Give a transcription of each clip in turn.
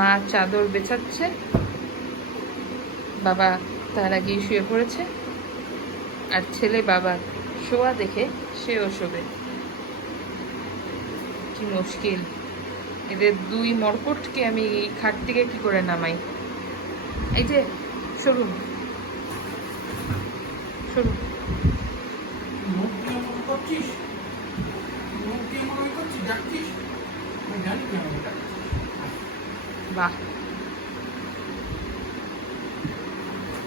মা চাদর বেছাচ্ছে, বাবা তার আগেই শুয়ে পড়েছে, আর ছেলে বাবা শোয়া দেখে সেও শোবে। কি মুশকিল, এদের দুই মরকটকে আমি খাট থেকে কি করে নামাই। এই যে সরুন সরুন। বাহ,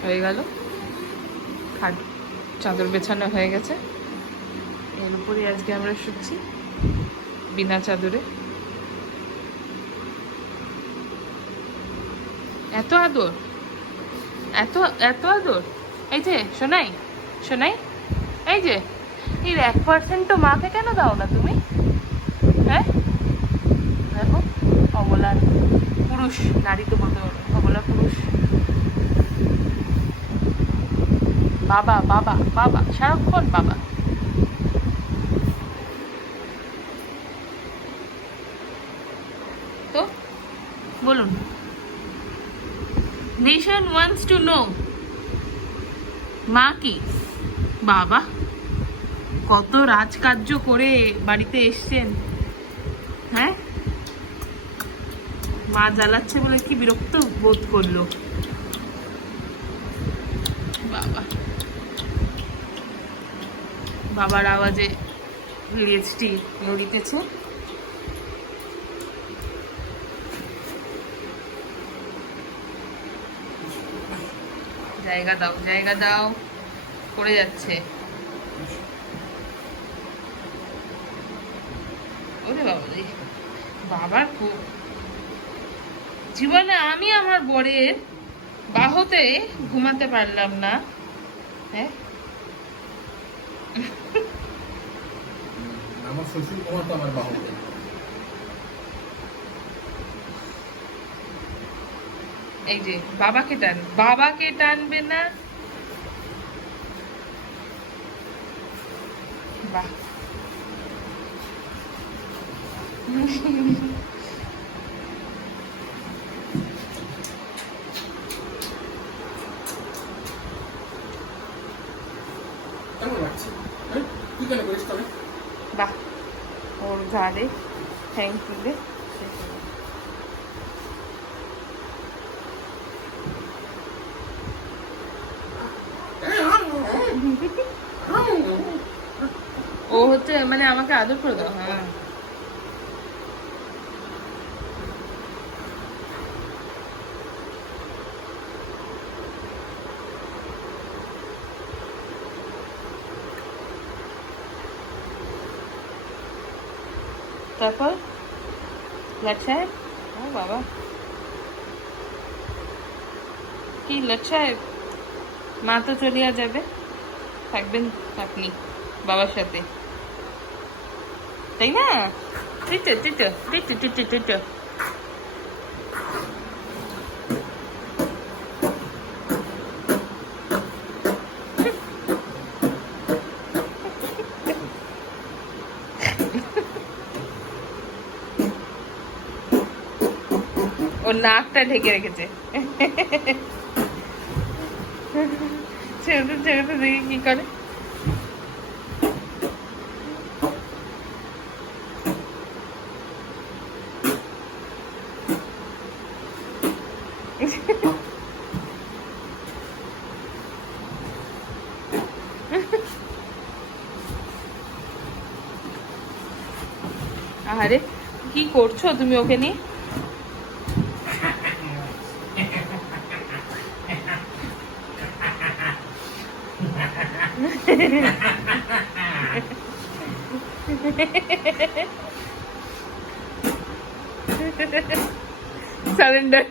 হয়ে গেল, খাট চাদর বেছানো হয়ে গেছে। এর উপরে আজকে আমরা শুচ্ছি বিনা চাদরে। এত আদর, এত এত আদর। এই যে শোনাই শোনাই, এই যে এর 1% তো মাকে কেন দাও না তুমি? হ্যাঁ দেখো, অবলার পুরুষ, নারী তো বলতে পারো, অবলা পুরুষ। বাবা বাবা বাবা, সারাক্ষণ বাবা। তো বলুন, নেশন ওয়ান্টস টু নো মা কি। বাবা কত রাজকার্য করে বাড়িতে এসছেন, হ্যাঁ মা জ্বালাচ্ছে বলে কি বিরক্ত বোধ করলো। বাবা, বাবার আওয়াজে লিএসটি নড়িতেছে। জায়গা দাও জায়গা দাও, পড়ে যাচ্ছে। ওরে বাবা, বাবার খুব জীবনে আমি আমার বরের বাহুতে ঘুমাতে পারলাম না। হ্যাঁ আমার শ্বশুর ঘুমাতো আমার বাহুতে। এই যে বাবাকে টান, বাবাকে টানবে না। বাহ, কেমন লাগছে? তুই কেন করিস তবে? বাহ, ওর ঘাড়ে থ্যাংক দিলে ও হচ্ছে মানে আমাকে আদর করে দাও। হ্যাঁ তারপর লাচ্ছা, ও বাবা কি লাচ্ছা, মা তো চলিয়া যাবে, থাকবেন আপনি বাবার সাথে, তাই না? টিটো টিটো টিটো টিটো টিটো। ওর নাকটা ঢেকে রেখেছে। ছেড়ে ছেড়ে দেখি কি করে। আরে কি করছো তুমি ওকে নিয়ে? সারেন্ডার।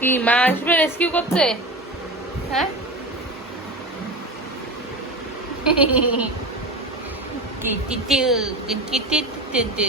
কি মা আসবে রেস্কিউ করতে? হ্যাঁ Tutu, tutu, tutu, tutu.